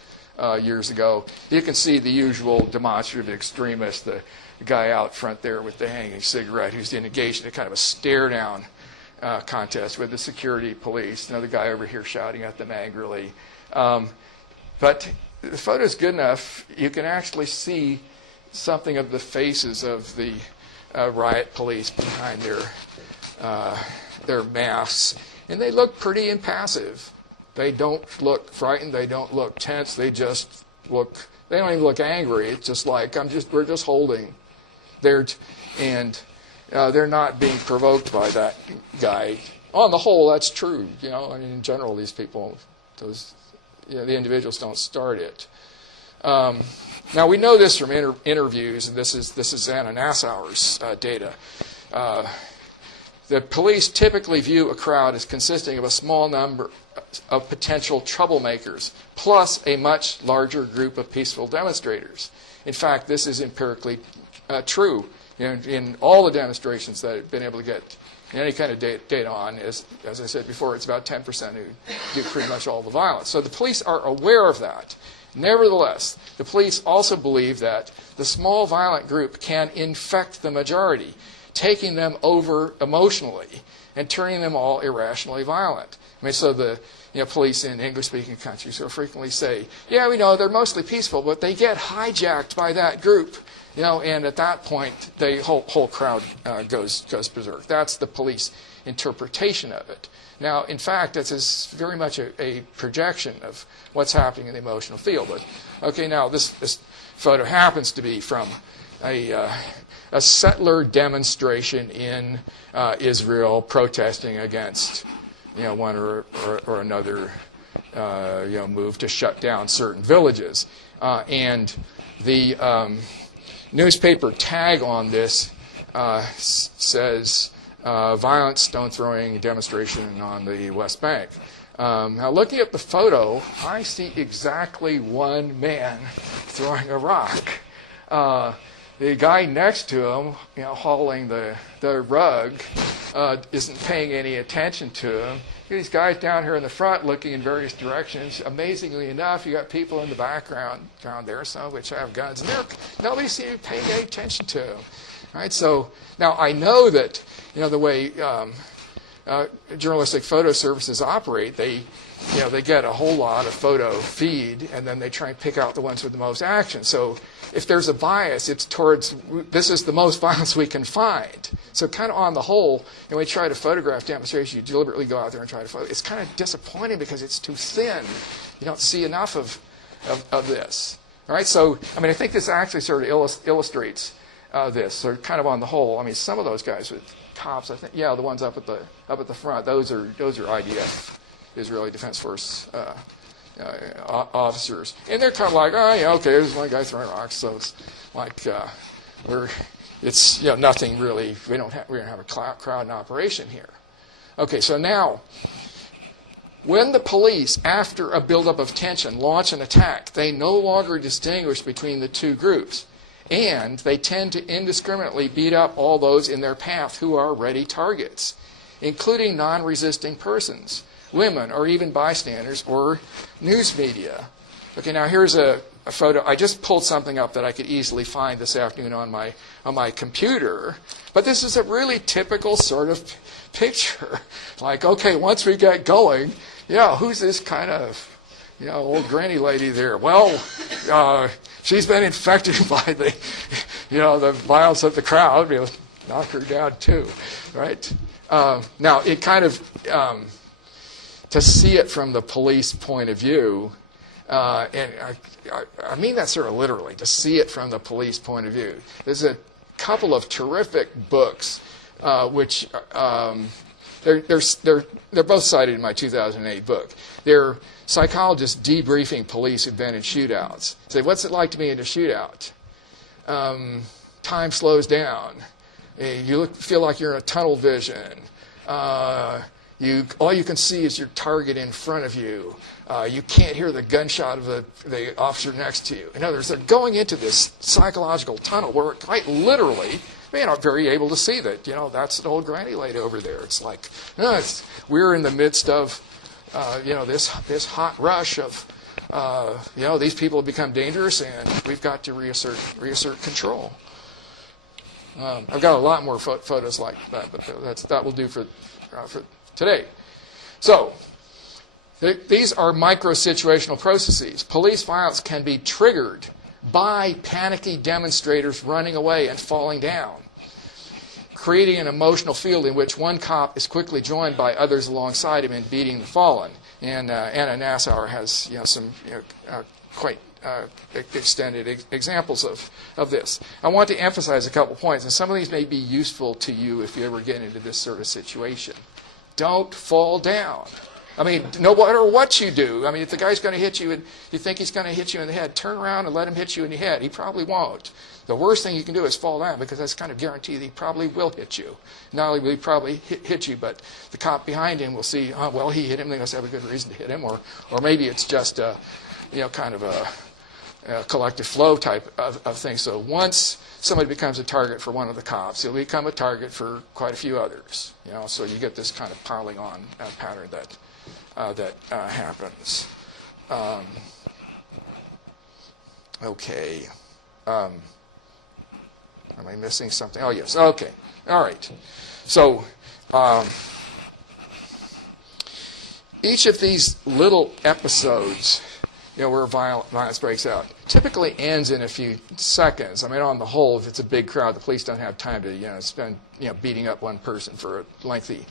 years ago. You can see the usual demonstrative extremist, the guy out front there with the hanging cigarette who's engaged in a kind of a stare-down contest with the security police. Another guy over here shouting at them angrily. But the photo's good enough, you can actually see something of the faces of the riot police behind their masks. And they look pretty impassive. They don't look frightened. They don't look tense. They don't even look angry. It's just like, we're just holding. They're not being provoked by that guy. On the whole, that's true. In general, these people, the individuals don't start it. Now, we know this from interviews, and this is Anna Nassauer's data. The police typically view a crowd as consisting of a small number of potential troublemakers, plus a much larger group of peaceful demonstrators. In fact, this is empirically true. In all the demonstrations that I've been able to get any kind of data on, as I said before, it's about 10% who do pretty much all the violence. So the police are aware of that. Nevertheless, the police also believe that the small violent group can infect the majority, taking them over emotionally and turning them all irrationally violent. So the police in English-speaking countries will frequently say, yeah, we know they're mostly peaceful, but they get hijacked by that group. And at that point, the whole crowd goes berserk. That's the police interpretation of it. Now, in fact, that's very much a projection of what's happening in the emotional field. But, okay, now this photo happens to be from a settler demonstration in Israel protesting against, one or another, move to shut down certain villages. And the newspaper tag on this says, violent stone-throwing demonstration on the West Bank. Now, looking at the photo, I see exactly one man throwing a rock. The guy next to him, hauling the rug, isn't paying any attention to him. These guys down here in the front looking in various directions. Amazingly enough, you got people in the background there, some of which have guns, and nobody seems to be paying any attention to them. Right? So now I know that the way journalistic photo services operate, they get a whole lot of photo feed, and then they try and pick out the ones with the most action. So if there's a bias, it's towards this is the most violence we can find. So kind of on the whole, when we try to photograph demonstrations, you deliberately go out there and try to photo. It's kind of disappointing because it's too thin. You don't see enough of this. All right. So I think this actually sort of illustrates this. So kind of on the whole, some of those guys with cops, I think, the ones up at the front, those are IDF, Israeli Defense Force officers, and they're kind of like, oh yeah, okay, there's one guy throwing rocks, so it's like it's nothing really. We don't have a crowd in operation here. Okay, so now when the police, after a buildup of tension, launch an attack, they no longer distinguish between the two groups. And they tend to indiscriminately beat up all those in their path who are ready targets, including non-resisting persons, women, or even bystanders, or news media. Okay, now here's a photo. I just pulled something up that I could easily find this afternoon on my computer. But this is a really typical sort of picture. Like, okay, once we get going, who's this kind of old granny lady there? Well, she's been infected by the violence of the crowd. Knock her down too, right? Now, it kind of to see it from the police point of view, and I mean that sort of literally. To see it from the police point of view, there's a couple of terrific books which they're both cited in my 2008 book. They're psychologists debriefing police who've been in shootouts. Say, what's it like to be in a shootout? Time slows down. You feel like you're in a tunnel vision. All you can see is your target in front of you. You can't hear the gunshot of the officer next to you. In other words, they're going into this psychological tunnel where quite literally they're not very able to see that. That's an old granny lady over there. It's like we're in the midst of this hot rush of these people have become dangerous and we've got to reassert control. I've got a lot more photos like that, but that will do for today. So, these are micro-situational processes. Police violence can be triggered by panicky demonstrators running away and falling down, creating an emotional field in which one cop is quickly joined by others alongside him in beating the fallen. And Anna Nassauer has some quite extended examples of this. I want to emphasize a couple points, and some of these may be useful to you if you ever get into this sort of situation. Don't fall down. I mean, no matter what you do, if the guy's going to hit you and you think he's going to hit you in the head, turn around and let him hit you in the head. He probably won't. The worst thing you can do is fall down because that's kind of guaranteed that he probably will hit you. Not only will he probably hit you, but the cop behind him will see, he hit him, they must have a good reason to hit him, or maybe it's just kind of a collective flow type of thing. So once somebody becomes a target for one of the cops, he'll become a target for quite a few others. So you get this kind of piling on pattern that happens. Okay. Am I missing something? Oh, yes. Okay. All right. So each of these little episodes, where violence breaks out, typically ends in a few seconds. On the whole, if it's a big crowd, the police don't have time to spend beating up one person for a lengthy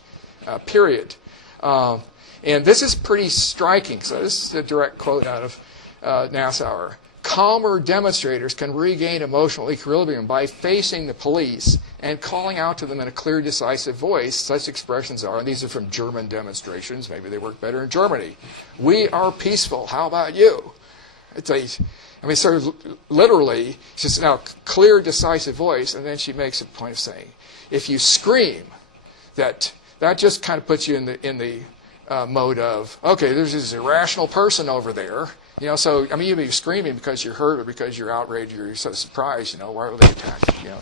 period. And this is pretty striking. So this is a direct quote out of Nassauer. Calmer demonstrators can regain emotional equilibrium by facing the police and calling out to them in a clear, decisive voice. Such expressions are, and these are from German demonstrations, maybe they work better in Germany. We are peaceful. How about you? Sort of literally, it's just now clear, decisive voice, and then she makes a point of saying, if you scream, that just kind of puts you in the mode of, okay, there's this irrational person over there. So you may be screaming because you're hurt or because you're outraged or you're so surprised. Why would they attack an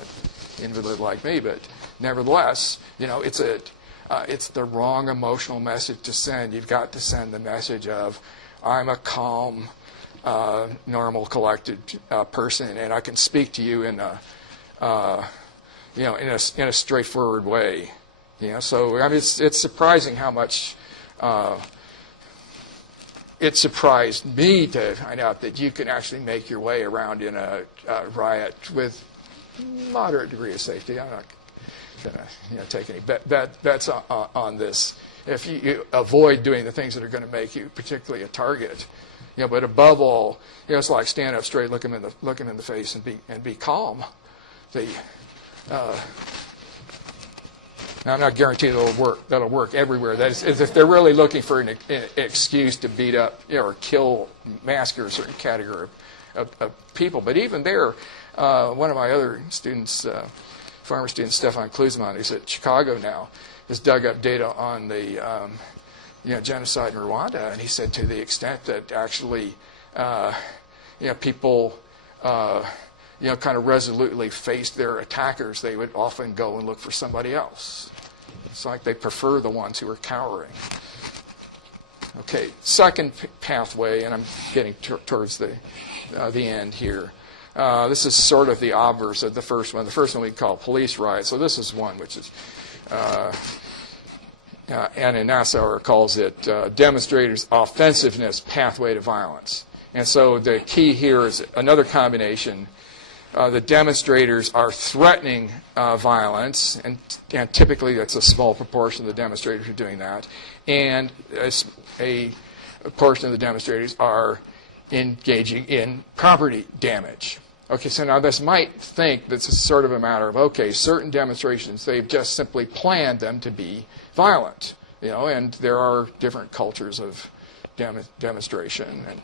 invalid like me? But nevertheless, it's the wrong emotional message to send. You've got to send the message of, I'm a calm, normal, collected person, and I can speak to you in a straightforward way. So it's surprising how much. It surprised me to find out that you can actually make your way around in a riot with moderate degree of safety. I'm not going to take any bets on this. If you avoid doing the things that are going to make you particularly a target, but above all, it's like stand up straight, look them in the face, and be calm. Now, I'm not guaranteeing that'll work everywhere. That is, if they're really looking for an excuse to beat up or kill, massacre a certain category of people. But even there, one of my other students, former student Stefan Klusman, who's at Chicago now, has dug up data on the genocide in Rwanda, and he said to the extent that actually people kind of resolutely faced their attackers, they would often go and look for somebody else. It's like they prefer the ones who are cowering. Okay, second pathway, and I'm getting towards the end here. This is sort of the obverse of the first one. The first one we call police riots. So this is one which is, Anna Nassauer calls it demonstrators' offensiveness pathway to violence. And so the key here is another combination. The demonstrators are threatening violence, and typically that's a small proportion of the demonstrators who are doing that. And a portion of the demonstrators are engaging in property damage. Okay, so now this might think this is sort of a matter of, okay, certain demonstrations, they've just simply planned them to be violent, and there are different cultures of demonstration, and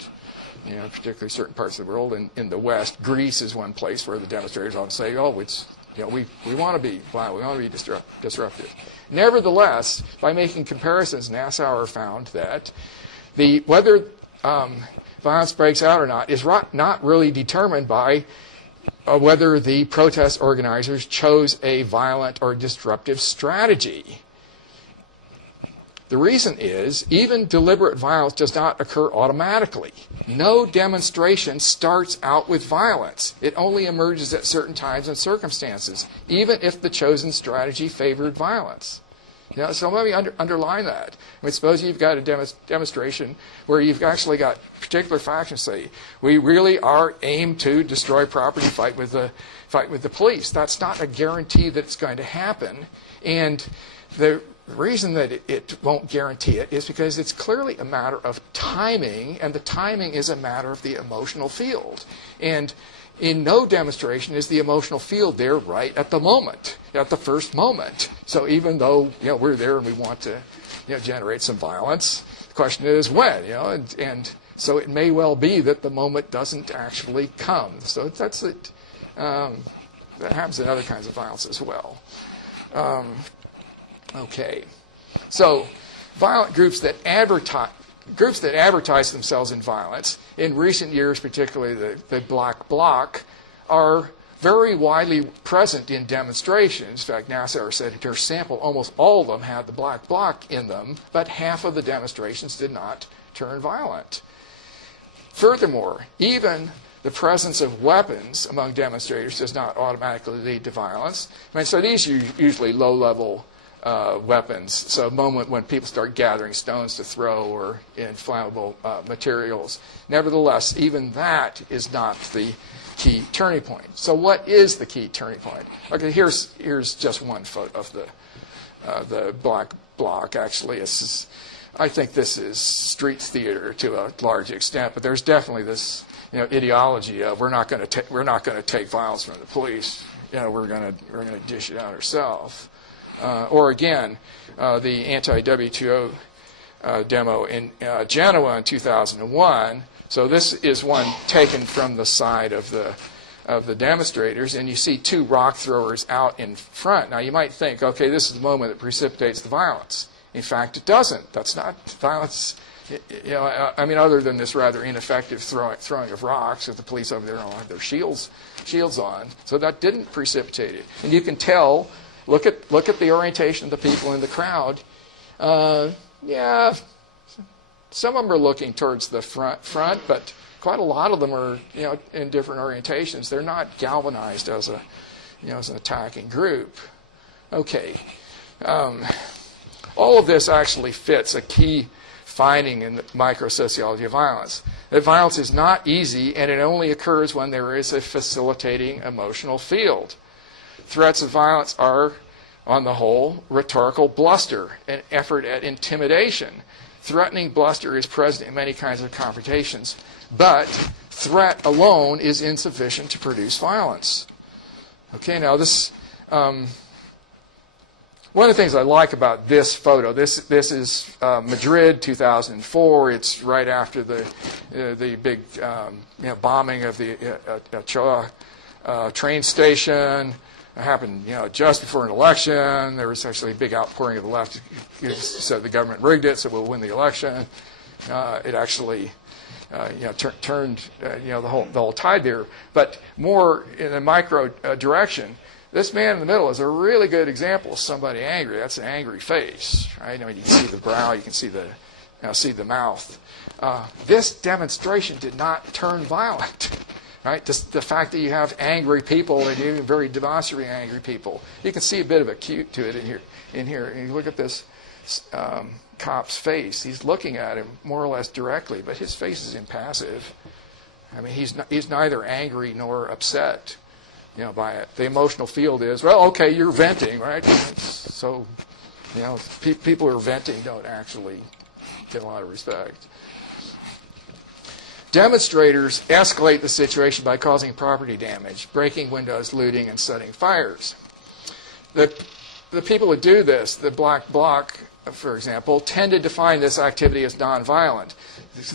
particularly certain parts of the world. In the West, Greece is one place where the demonstrators often say, oh, it's, we want to be violent, we want to be disruptive. Nevertheless, by making comparisons, Nassauer found that whether violence breaks out or not is not really determined by whether the protest organizers chose a violent or disruptive strategy. The reason is, even deliberate violence does not occur automatically. No demonstration starts out with violence. It only emerges at certain times and circumstances, even if the chosen strategy favored violence. So let me underline that. I mean, suppose you've got a demonstration where you've actually got particular factions say, we really are aimed to destroy property, fight with the police. That's not a guarantee that it's going to happen. And the reason that it won't guarantee it is because it's clearly a matter of timing, and the timing is a matter of the emotional field. And in no demonstration is the emotional field there right at the moment, at the first moment. So even though we're there and we want to generate some violence, the question is when. And so it may well be that the moment doesn't actually come. So that's it. That happens in other kinds of violence as well. Okay, so violent groups that advertise themselves in violence, in recent years, particularly the Black Bloc, are very widely present in demonstrations. In fact, Nassauer said in her sample, almost all of them had the Black Bloc in them, but half of the demonstrations did not turn violent. Furthermore, even the presence of weapons among demonstrators does not automatically lead to violence. So these are usually low-level weapons. So a moment when people start gathering stones to throw or inflammable materials. Nevertheless, even that is not the key turning point. So what is the key turning point? Okay, here's just one photo of the Black Bloc. Actually, I think this is street theater to a large extent, but there's definitely this ideology of we're not going to take violence from the police. We're going to dish it out ourselves. Or again, the anti-WTO demo in Genoa in 2001. So this is one taken from the side of the demonstrators, and you see two rock throwers out in front. Now you might think, okay, this is the moment that precipitates the violence. In fact, it doesn't. That's not violence. Other than this rather ineffective throwing of rocks, if the police over there don't have their shields on, so that didn't precipitate it. And you can tell. Look at the orientation of the people in the crowd. Some of them are looking towards the front, but quite a lot of them are in different orientations. They're not galvanized as an attacking group. Okay, all of this actually fits a key finding in the microsociology of violence. That violence is not easy, and it only occurs when there is a facilitating emotional field. Threats of violence are, on the whole, rhetorical bluster, an effort at intimidation. Threatening bluster is present in many kinds of confrontations, but threat alone is insufficient to produce violence. Okay, now this, one of the things I like about this photo, this is Madrid, 2004. It's right after the big bombing of the Ochoa train station. It happened, just before an election. There was actually a big outpouring of the left. So the government rigged it, so we'll win the election. It actually, turned, the whole tide there. But more in the micro direction, this man in the middle is a really good example of somebody angry. That's an angry face, right? You can see the brow, you can see the mouth. This demonstration did not turn violent. Right? Just the fact that you have angry people, and even very demonstrably angry people, you can see a bit of a cute to it in here. And you look at this cop's face. He's looking at him more or less directly, but his face is impassive. He's neither angry nor upset, by it. The emotional field is, well, okay, you're venting, right? So, people who are venting don't actually get a lot of respect. Demonstrators escalate the situation by causing property damage, breaking windows, looting, and setting fires. The people who do this, the Black Bloc, for example, tend to define this activity as nonviolent.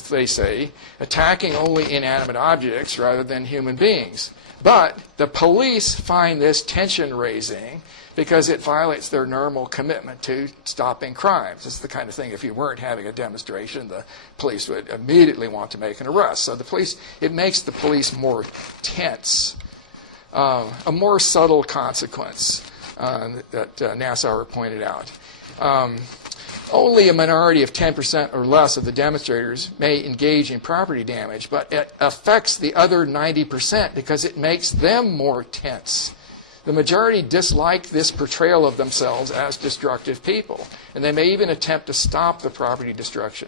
They say, attacking only inanimate objects rather than human beings. But the police find this tension-raising because it violates their normal commitment to stopping crimes. It's the kind of thing, if you weren't having a demonstration, the police would immediately want to make an arrest. So it makes the police more tense. A more subtle consequence that Nassauer pointed out. Only a minority of 10% or less of the demonstrators may engage in property damage, but it affects the other 90% because it makes them more tense. The majority dislike this portrayal of themselves as destructive people, and they may even attempt to stop the property destruction.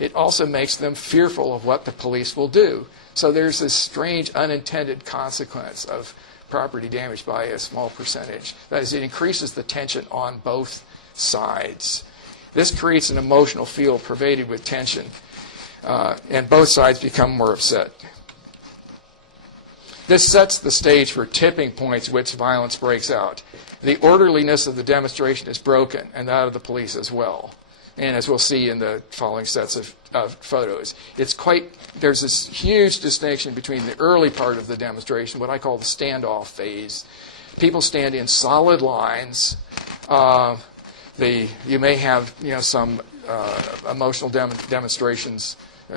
It also makes them fearful of what the police will do. So there's this strange unintended consequence of property damage by a small percentage. That is, it increases the tension on both sides. This creates an emotional field pervaded with tension, and both sides become more upset. This sets the stage for tipping points which violence breaks out. The orderliness of the demonstration is broken, and that of the police as well. And as we'll see in the following sets of photos, there's this huge distinction between the early part of the demonstration, what I call the standoff phase. People stand in solid lines. You may have some emotional demonstrations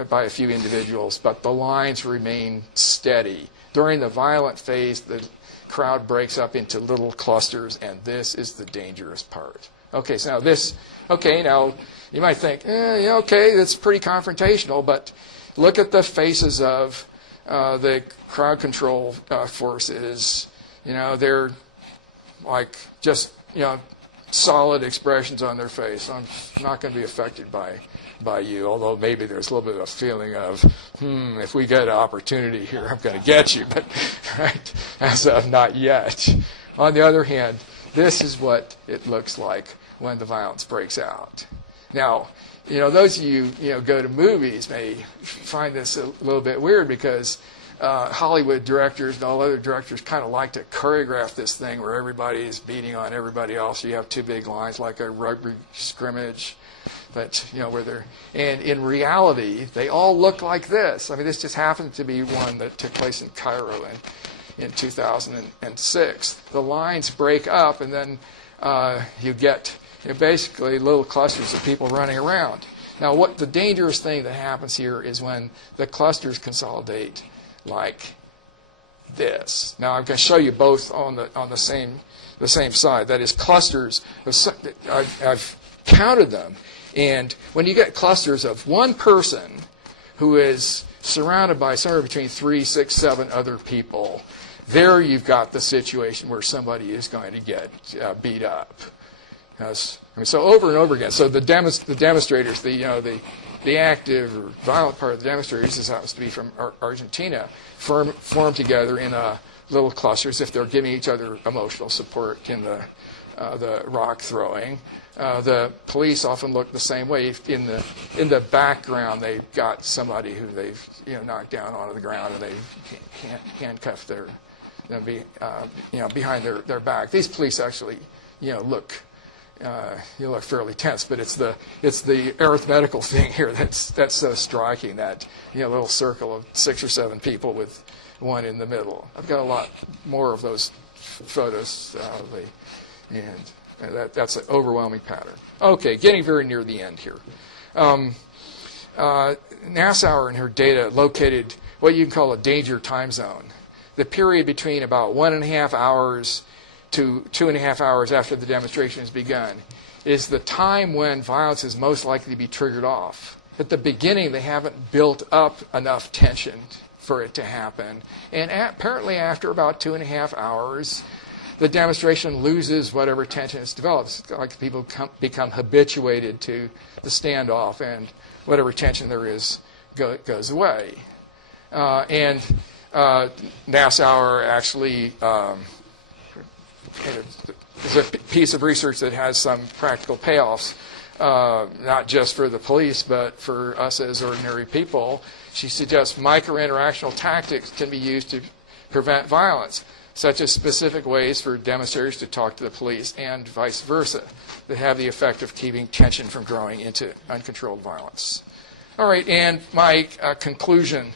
by a few individuals, but the lines remain steady. During the violent phase, the crowd breaks up into little clusters, and this is the dangerous part. Okay, so now you might think, okay, that's pretty confrontational, but look at the faces of the crowd control forces. They're like just solid expressions on their face. I'm not going to be affected by you, although maybe there's a little bit of a feeling of, if we get an opportunity here, I'm going to get you, but right, as of not yet. On the other hand, this is what it looks like when the violence breaks out. Now, those of you, go to movies may find this a little bit weird because Hollywood directors and all other directors kind of like to choreograph this thing where everybody is beating on everybody else. You have two big lines like a rugby scrimmage, but and in reality they all look like this. I mean, this just happened to be one that took place in Cairo in 2006. The lines break up, and then you get basically little clusters of people running around. Now, what the dangerous thing that happens here is when the clusters consolidate like this. Now, I'm going to show you both on the same side. That is, clusters. I've counted them, and when you get clusters of one person who is surrounded by somewhere between 3, 6, 7 other people, there you've got the situation where somebody is going to get beat up. So over and over again. So the demonstrators, the active or violent part of the demonstrators, this happens to be from Argentina, form together in little clusters if they're giving each other emotional support in the rock throwing. The police often look the same way. In the background, they've got somebody who they've knocked down onto the ground, and they handcuff behind their back. These police actually look fairly tense, but it's the arithmetical thing here that's so striking, that little circle of 6 or 7 people with one in the middle. I've got a lot more of those photos, and that's an overwhelming pattern. Okay, getting very near the end here. Nassauer in her data located what you can call a danger time zone, the period between about 1.5 hours to 2.5 hours after the demonstration has begun is the time when violence is most likely to be triggered off. At the beginning, they haven't built up enough tension for it to happen. And apparently after about 2.5 hours, the demonstration loses whatever tension it's developed. It's like people become habituated to the standoff, and whatever tension there is goes away. And Nassauer actually is a piece of research that has some practical payoffs, not just for the police, but for us as ordinary people. She suggests micro-interactional tactics can be used to prevent violence, such as specific ways for demonstrators to talk to the police and vice versa, that have the effect of keeping tension from growing into uncontrolled violence. All right, and my conclusion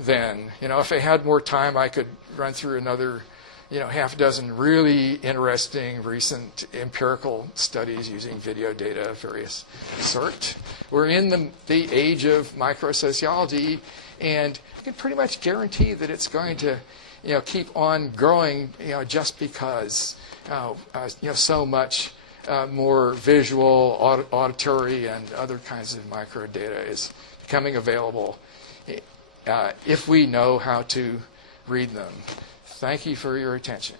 then, if I had more time, I could run through another, half a dozen really interesting recent empirical studies using video data of various sort. We're in the age of microsociology, and I can pretty much guarantee that it's going to keep on growing, just because so much more visual, auditory, and other kinds of micro data is becoming available if we know how to read them. Thank you for your attention.